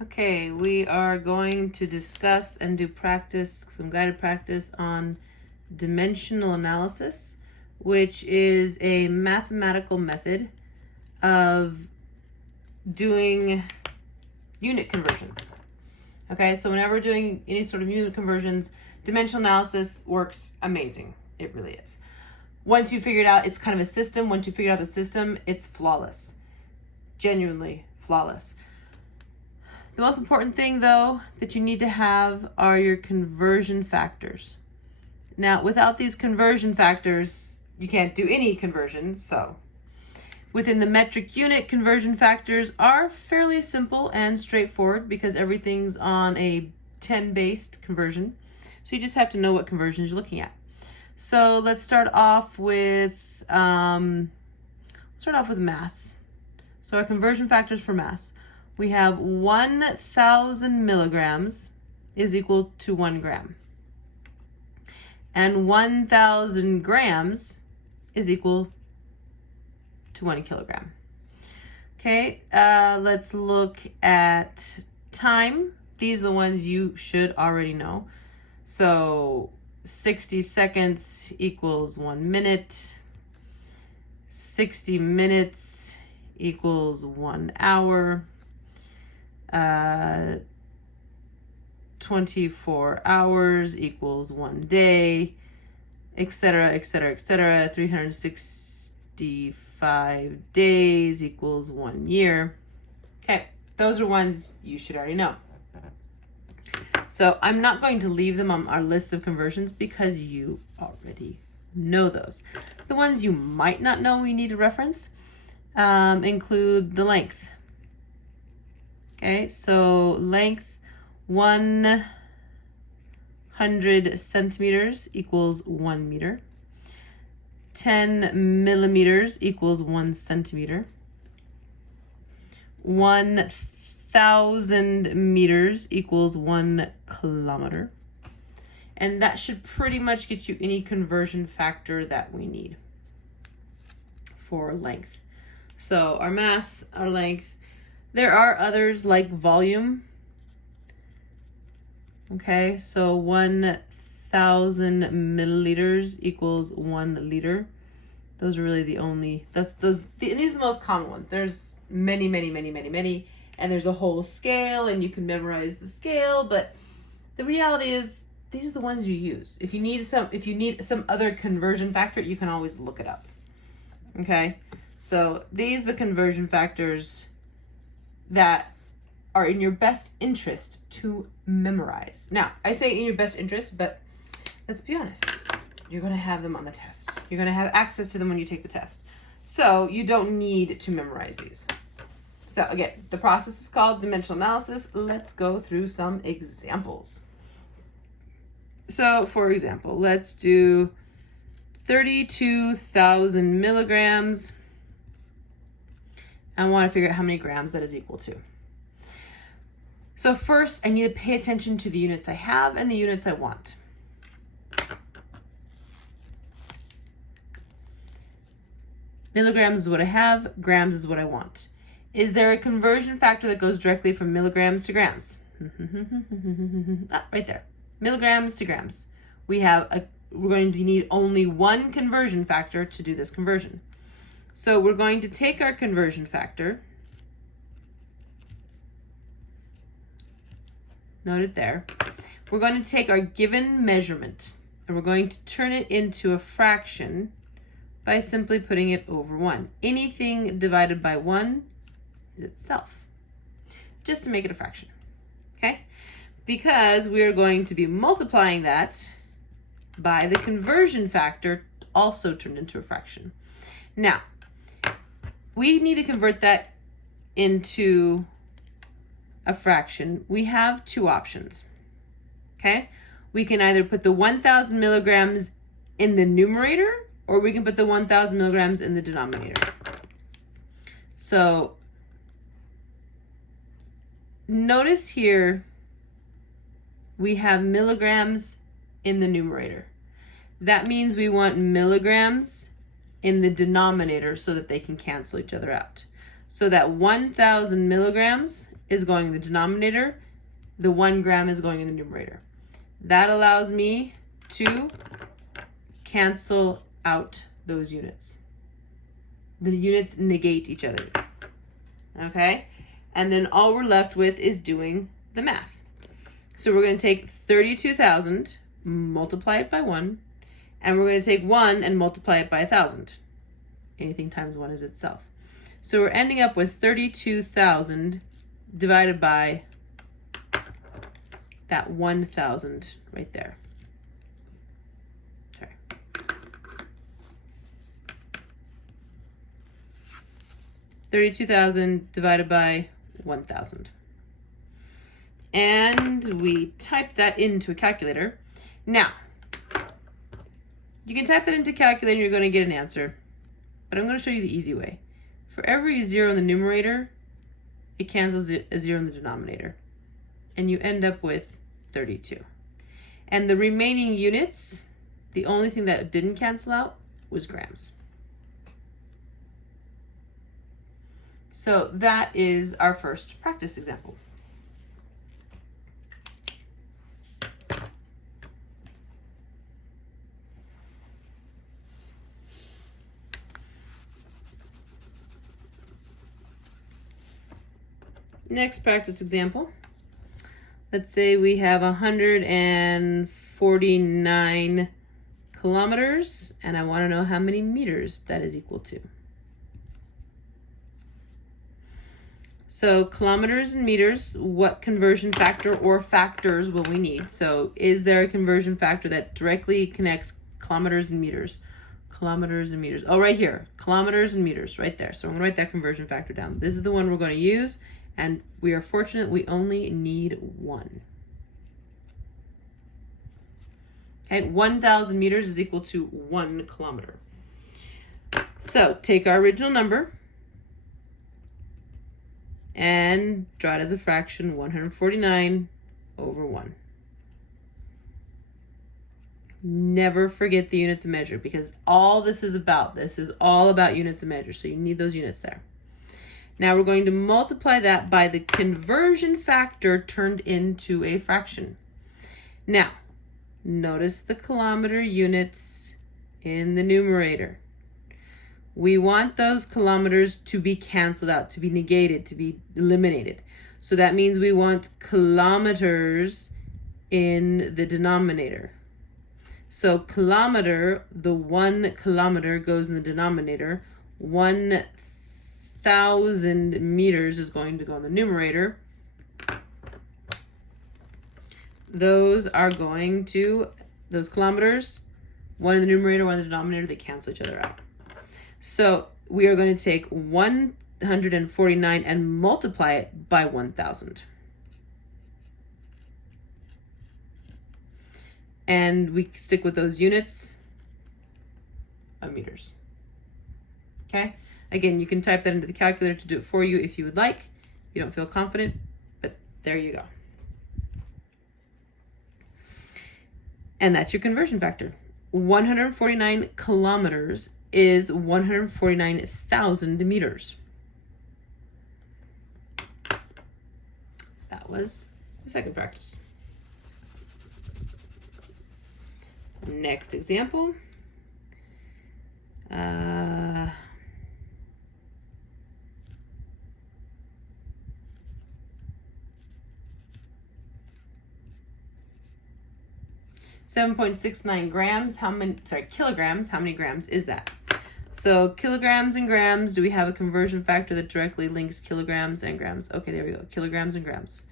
Okay, we are going to discuss and do practice, some guided practice on dimensional analysis, which is a mathematical method of doing unit conversions. Okay, so whenever we're doing any sort of unit conversions, dimensional analysis works amazing. It really is. Once you figure it out, it's kind of a system. Once you figure out the system, it's flawless. Genuinely flawless. The most important thing, though, that you need to have are your conversion factors. Now, without these conversion factors, you can't do any conversions. So within the metric unit, conversion factors are fairly simple and straightforward because everything's on a 10-based conversion. So you just have to know what conversions you're looking at. So let's start off with mass. So our conversion factors for mass. We have 1,000 milligrams is equal to 1 gram. And 1,000 grams is equal to 1 kilogram. Okay, let's look at time. These are the ones you should already know. So 60 seconds equals 1 minute. 60 minutes equals 1 hour. 24 hours equals 1 day, etc., etc., etc. 365 days equals 1 year. Okay, those are ones you should already know. So I'm not going to leave them on our list of conversions because you already know those. The ones you might not know we need to reference include the length. Okay, so length 100 centimeters equals 1 meter. 10 millimeters equals 1 centimeter. 1,000 meters equals 1 kilometer. And that should pretty much get you any conversion factor that we need for length. So our mass, our length. There are others like volume. Okay, so 1,000 milliliters equals 1 liter. Those are really the only, these are the most common ones. There's many, and there's a whole scale and you can memorize the scale, but the reality is these are the ones you use. If you need some other conversion factor, you can always look it up. Okay, so these are the conversion factors that are in your best interest to memorize. Now, I say in your best interest, but let's be honest, you're going to have them on the test. You're going to have access to them when you take the test. So you don't need to memorize these. So again, the process is called dimensional analysis. Let's go through some examples. So for example, let's do 32,000 milligrams. I want to figure out how many grams that is equal to. So first, I need to pay attention to the units I have and the units I want. Milligrams is what I have, grams is what I want. Is there a conversion factor that goes directly from milligrams to grams? Right there. Milligrams to grams. We're going to need only one conversion factor to do this conversion. So we're going to take our conversion factor, note it there. We're going to take our given measurement and we're going to turn it into a fraction by simply putting it over 1. Anything divided by 1 is itself, just to make it a fraction, okay? Because we're going to be multiplying that by the conversion factor also turned into a fraction. Now, we need to convert that into a fraction. We have two options, okay? We can either put the 1,000 milligrams in the numerator or we can put the 1,000 milligrams in the denominator. So notice here we have milligrams in the numerator. That means we want milligrams in the denominator so that they can cancel each other out. So that 1,000 milligrams is going in the denominator. The 1 gram is going in the numerator. That allows me to cancel out those units. The units negate each other. Okay? And then all we're left with is doing the math. So we're going to take 32,000, multiply it by 1, and we're going to take 1 and multiply it by 1,000. Anything times 1 is itself. So we're ending up with 32,000 divided by that 1,000 right there. Sorry. $32,000 divided by 1,000. And we type that into a calculator. Now, you can type that into a calculator and you're going to get an answer. But I'm going to show you the easy way. For every 0 in the numerator, it cancels a 0 in the denominator. And you end up with 32. And the remaining units, the only thing that didn't cancel out was grams. So that is our first practice example. Next practice example. Let's say we have 149 kilometers, and I want to know how many meters that is equal to. So kilometers and meters, what conversion factor or factors will we need? So is there a conversion factor that directly connects kilometers and meters? Kilometers and meters. Oh, right here. Kilometers and meters, right there. So I'm going to write that conversion factor down. This is the one we're going to use. And we are fortunate we only need 1. Okay, 1,000 meters is equal to 1 kilometer. So take our original number and draw it as a fraction, 149 over 1. Never forget the units of measure, because all this is all about units of measure. So you need those units there. Now we're going to multiply that by the conversion factor turned into a fraction. Now, notice the kilometer units in the numerator. We want those kilometers to be canceled out, to be negated, to be eliminated. So that means we want kilometers in the denominator. So kilometer, the 1 kilometer goes in the denominator. 1,000 meters is going to go in the numerator. Those kilometers, 1 in the numerator, 1 in the denominator, they cancel each other out. So we are going to take 149 and multiply it by 1,000. And we stick with those units of meters. Okay? Again, you can type that into the calculator to do it for you if you would like. If you don't feel confident, but there you go. And that's your conversion factor. 149 kilometers is 149,000 meters. That was the second practice. Next example. 7.69 grams, kilograms, how many grams is that? So kilograms and grams, do we have a conversion factor that directly links kilograms and grams? Okay, there we go, kilograms and grams.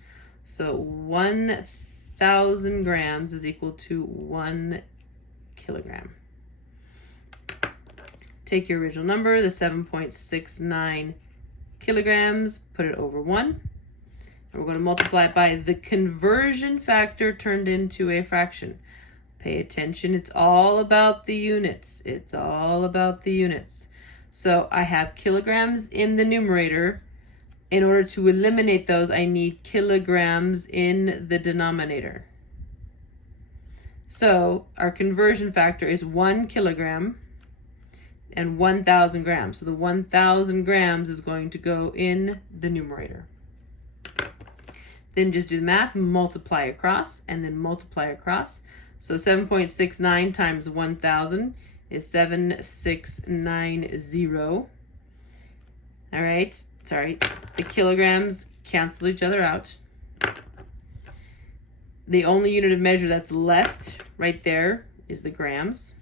So 1,000 grams is equal to 1 kilogram. Take your original number, the 7.69 kilograms, put it over 1. And we're going to multiply it by the conversion factor turned into a fraction. Pay attention, it's all about the units. It's all about the units. So I have kilograms in the numerator. In order to eliminate those, I need kilograms in the denominator. So our conversion factor is 1 kilogram and 1,000 grams. So the 1,000 grams is going to go in the numerator. then just do the math, multiply across, and then multiply across. So 7.69 times 1,000 is 7690. All right, sorry, the kilograms cancel each other out. The only unit of measure that's left right there is the grams.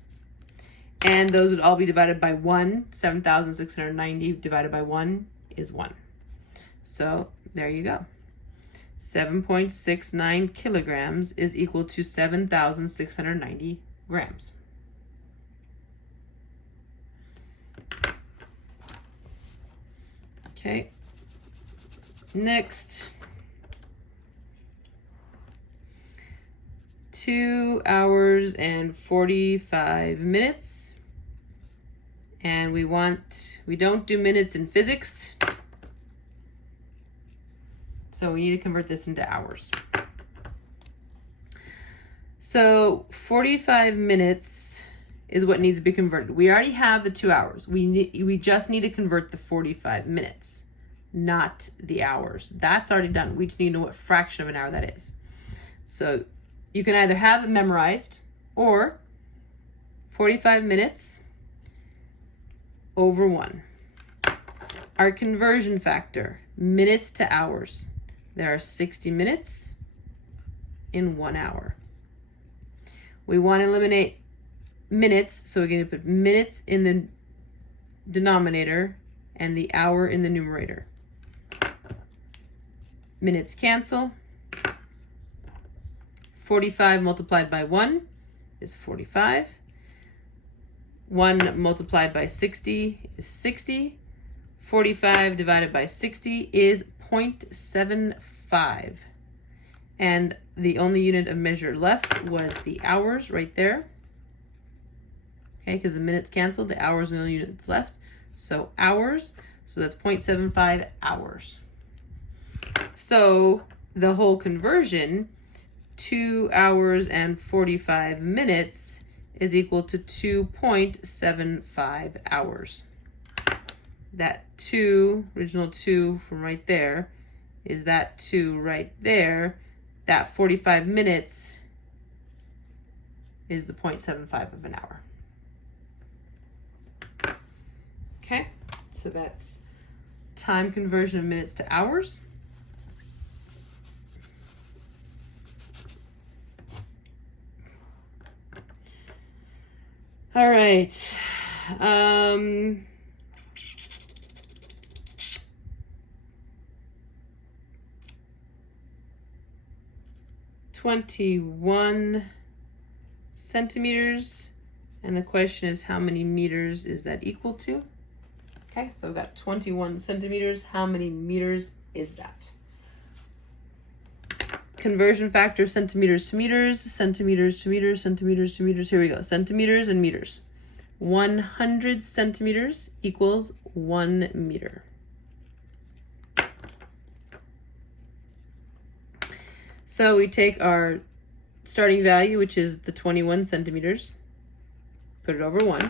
And those would all be divided by 1. 7,690 divided by 1 is 1. So there you go. 7.69 kilograms is equal to 7,690 grams. Okay. Next. 2 hours and 45 minutes. And we don't do minutes in physics. So we need to convert this into hours. So 45 minutes is what needs to be converted. We already have the 2 hours. We just need to convert the 45 minutes, not the hours. That's already done. We just need to know what fraction of an hour that is. So you can either have it memorized or 45 minutes over 1. Our conversion factor, minutes to hours. There are 60 minutes in 1 hour. We want to eliminate minutes, so we're going to put minutes in the denominator and the hour in the numerator. Minutes cancel. 45 multiplied by 1 is 45. 1 multiplied by 60 is 60. 45 divided by 60 is 0.75. And the only unit of measure left was the hours right there. Okay, because the minutes canceled, the hours are the only unit that's left. So hours, so that's 0.75 hours. So the whole conversion, 2 hours and 45 minutes is equal to 2.75 hours. That 2, original 2 from right there, is that 2 right there. That 45 minutes is the 0.75 of an hour. Okay, so that's time conversion of minutes to hours. All right. 21 centimeters, and the question is how many meters is that equal to? Okay, so we've got 21 centimeters. How many meters is that? Conversion factor, centimeters to meters, centimeters to meters, centimeters to meters. Here we go, centimeters and meters. 100 centimeters equals 1 meter. So we take our starting value, which is the 21 centimeters, put it over 1,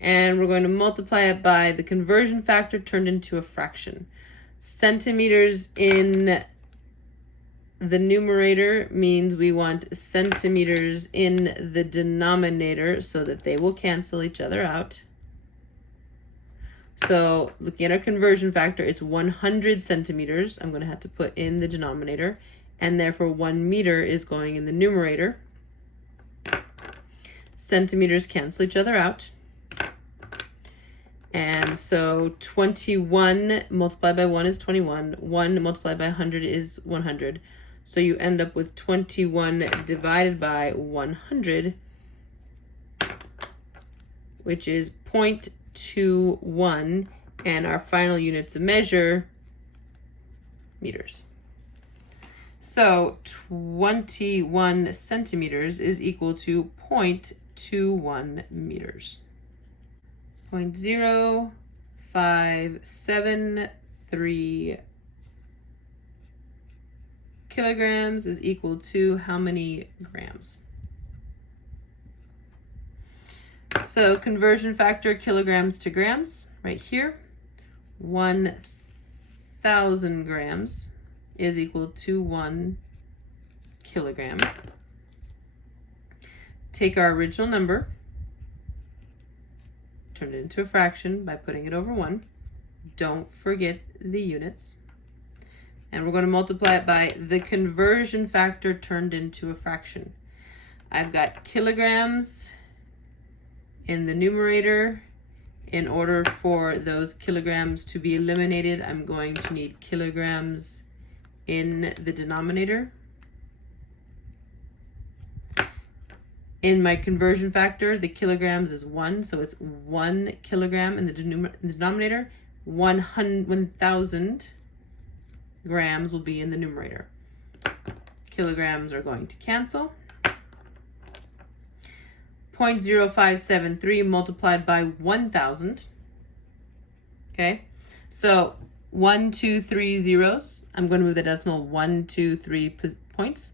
and we're going to multiply it by the conversion factor turned into a fraction. Centimeters in the numerator means we want centimeters in the denominator so that they will cancel each other out. So looking at our conversion factor, it's 100 centimeters. I'm going to have to put in the denominator, and therefore 1 meter is going in the numerator. Centimeters cancel each other out. And so 21 multiplied by 1 is 21. 1 multiplied by 100 is 100. So you end up with 21 divided by 100, which is 0.21, and our final units of measure, meters. So 21 centimeters is equal to 0.21 meters. 0.0573 kilograms is equal to how many grams? So conversion factor, kilograms to grams, right here. 1,000 grams is equal to 1 kilogram. Take our original number, turn it into a fraction by putting it over 1. Don't forget the units. And we're going to multiply it by the conversion factor turned into a fraction. I've got kilograms in the numerator. In order for those kilograms to be eliminated, I'm going to need kilograms in the denominator. In my conversion factor, the kilograms is 1, so it's 1 kilogram in the denominator. 1,000 grams will be in the numerator. Kilograms are going to cancel. 0.0573 multiplied by 1,000. Okay, so 1, 2, 3 zeros. I'm going to move the decimal 1, 2, 3 points.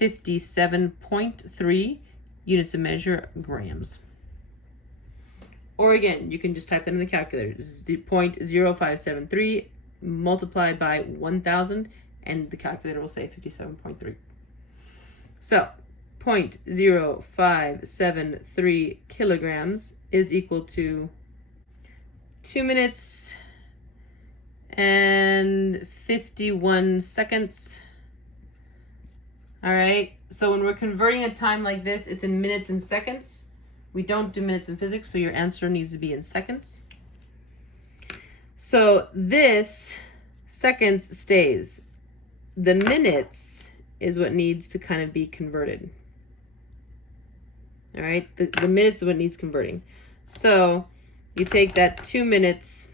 57.3 units of measure, grams. Or again, you can just type that in the calculator. This is 0.0573 multiplied by 1,000, and the calculator will say 57.3. So 0.0573 kilograms is equal to 2 minutes and 51 seconds. All right, so when we're converting a time like this, it's in minutes and seconds. We don't do minutes in physics, so your answer needs to be in seconds. So this seconds stays. The minutes is what needs to kind of be converted. All right, the minutes is what needs converting. So you take that 2 minutes,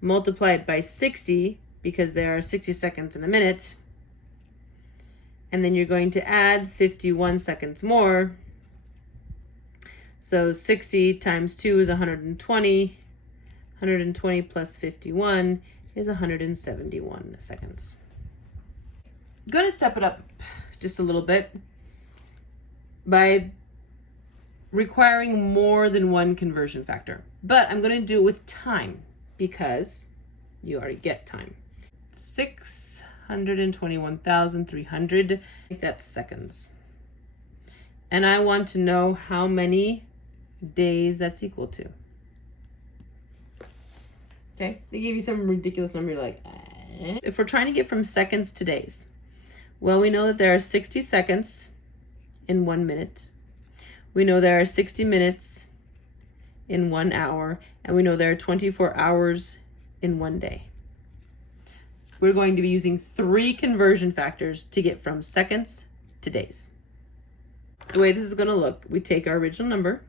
multiply it by 60, because there are 60 seconds in a minute, and then you're going to add 51 seconds more. So 60 times 2 is 120. 120 plus 51 is 171 seconds. I'm going to step it up just a little bit by requiring more than one conversion factor. But I'm going to do it with time, because you already get time. 621,300, that's seconds. And I want to know how many days that's equal to. Okay, they give you some ridiculous number, you're like, eh. If we're trying to get from seconds to days, well, we know that there are 60 seconds in 1 minute. We know there are 60 minutes in 1 hour, and we know there are 24 hours in 1 day. We're going to be using 3 conversion factors to get from seconds to days. The way this is going to look, we take our original number,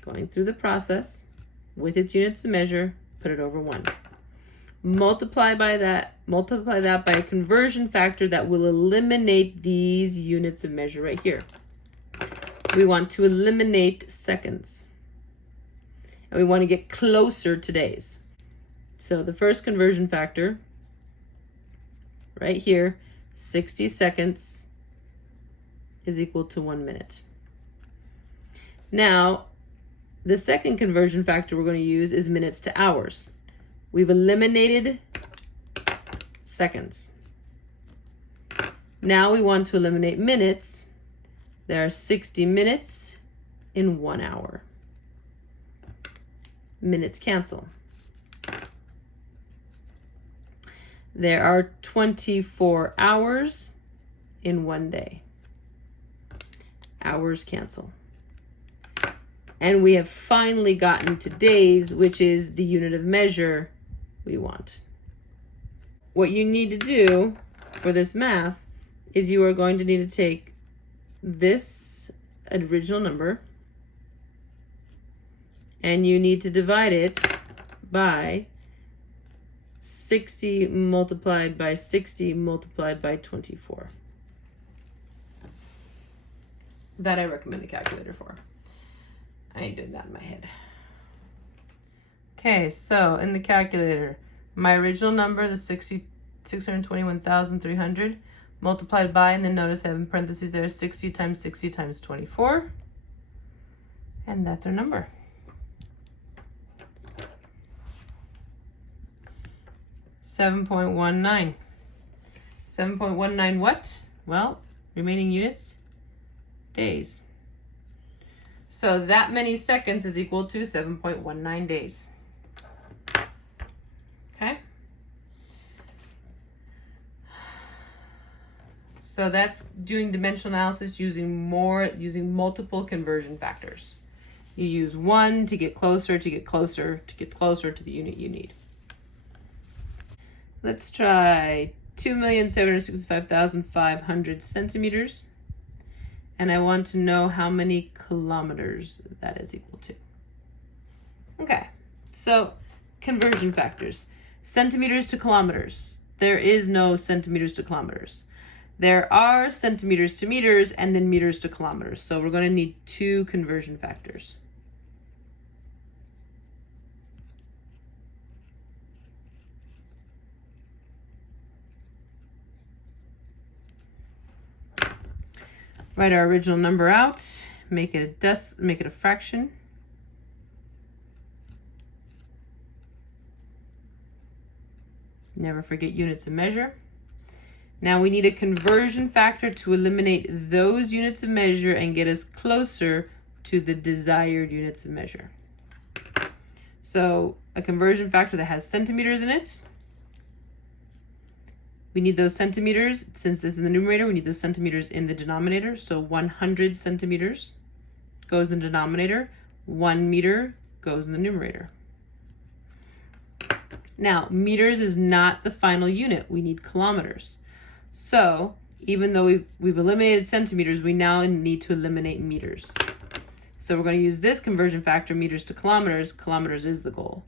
going through the process with its units of measure, put it over 1. Multiply that by a conversion factor that will eliminate these units of measure right here. We want to eliminate seconds, and we want to get closer to days. So the first conversion factor right here, 60 seconds is equal to 1 minute. Now, the second conversion factor we're going to use is minutes to hours. We've eliminated seconds. Now we want to eliminate minutes. There are 60 minutes in 1 hour. Minutes cancel. There are 24 hours in 1 day. Hours cancel. And we have finally gotten to days, which is the unit of measure we want. What you need to do for this math is you are going to need to take this original number and you need to divide it by 60 multiplied by 60 multiplied by 24. That I recommend a calculator for. I ain't doing that in my head. Okay, so in the calculator, my original number, the 621,300, multiplied by, and then notice I have in parentheses there 60 times 60 times 24. And that's our number. $7.19. 7.19 what? Well, remaining units, days. So that many seconds is equal to 7.19 days. Okay? So that's doing dimensional analysis using multiple conversion factors. You use one to get closer, to get closer, to get closer to the unit you need. Let's try 2,765,500 centimeters. And I want to know how many kilometers that is equal to. Okay, so conversion factors. Centimeters to kilometers. There is no centimeters to kilometers. There are centimeters to meters and then meters to kilometers. So we're going to need two conversion factors. Write our original number out, make it a fraction. Never forget units of measure. Now we need a conversion factor to eliminate those units of measure and get us closer to the desired units of measure. So a conversion factor that has centimeters in it. We need those centimeters, since this is the numerator, we need those centimeters in the denominator. So 100 centimeters goes in the denominator, 1 meter goes in the numerator. Now, meters is not the final unit. We need kilometers. So even though we've eliminated centimeters, we now need to eliminate meters. So we're going to use this conversion factor, meters to kilometers. Kilometers is the goal.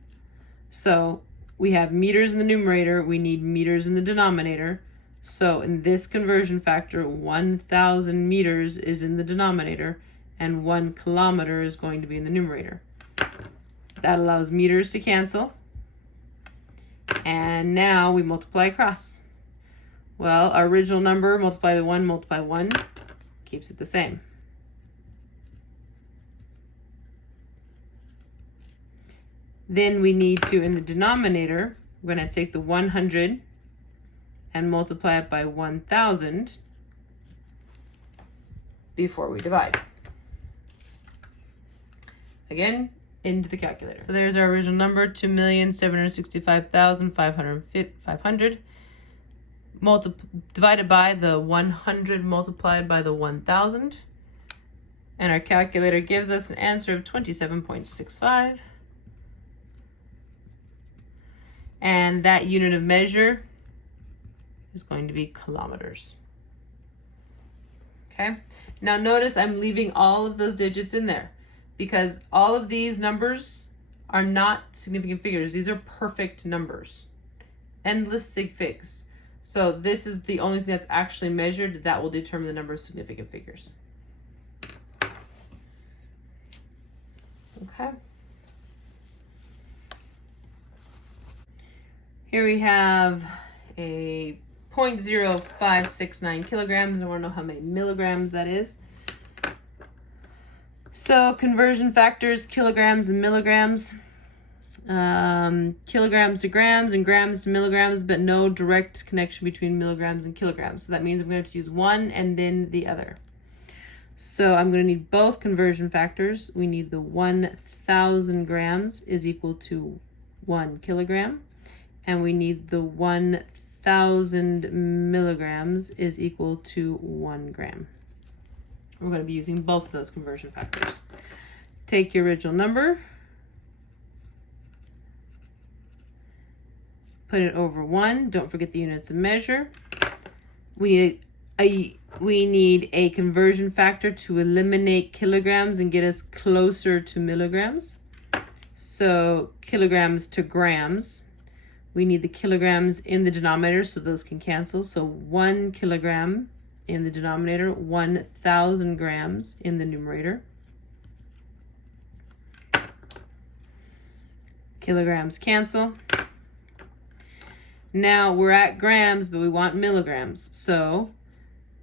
So we have meters in the numerator, we need meters in the denominator. So in this conversion factor, 1,000 meters is in the denominator and 1 kilometer is going to be in the numerator. That allows meters to cancel. And now we multiply across. Well, our original number multiplied by 1 keeps it the same. Then we need to, in the denominator, we're going to take the 100 and multiply it by 1,000 before we divide. Again, into the calculator. So there's our original number, 2,765,500, divided by the 100 multiplied by the 1,000. And our calculator gives us an answer of 27.65. And that unit of measure is going to be kilometers. Okay, now notice I'm leaving all of those digits in there because all of these numbers are not significant figures. These are perfect numbers, endless sig figs. So this is the only thing that's actually measured that will determine the number of significant figures. Okay. Here we have a 0.0569 kilograms. I want to know how many milligrams that is. So conversion factors, kilograms and milligrams. Kilograms to grams and grams to milligrams, but no direct connection between milligrams and kilograms. So that means I'm going to have to use one and then the other. So I'm going to need both conversion factors. We need the 1,000 grams is equal to 1 kilogram. And we need the 1,000 milligrams is equal to 1 gram. We're going to be using both of those conversion factors. Take your original number, put it over 1. Don't forget the units of measure. We need a conversion factor to eliminate kilograms and get us closer to milligrams. So kilograms to grams. We need the kilograms in the denominator, so those can cancel. So 1 kilogram in the denominator, 1,000 grams in the numerator. Kilograms cancel. Now we're at grams, but we want milligrams. So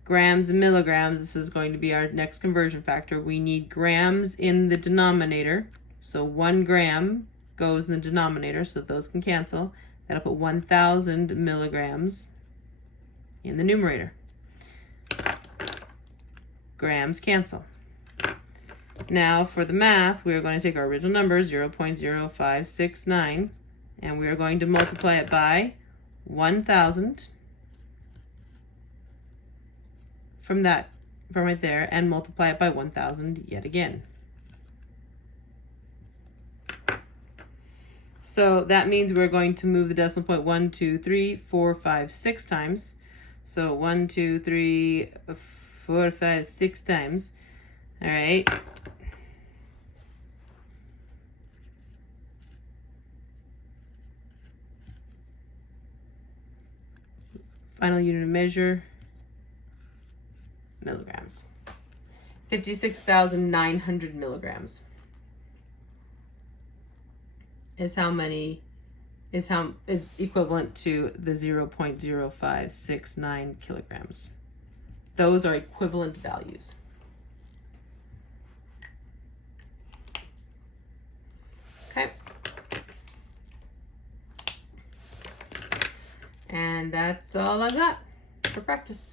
grams and milligrams, this is going to be our next conversion factor. We need grams in the denominator. So 1 gram goes in the denominator, so those can cancel. That'll put 1,000 milligrams in the numerator. Grams cancel. Now for the math, we are going to take our original number, 0.0569, and we are going to multiply it by 1,000 from right there, and multiply it by 1,000 yet again. So that means we're going to move the decimal point 1, 2, 3, 4, 5, 6 times. So 1, 2, 3, 4, 5, 6 times. All right. Final unit of measure, milligrams. 56,900 milligrams is equivalent to the 0.0569 kilograms. Those are equivalent values. Okay. And that's all I got for practice.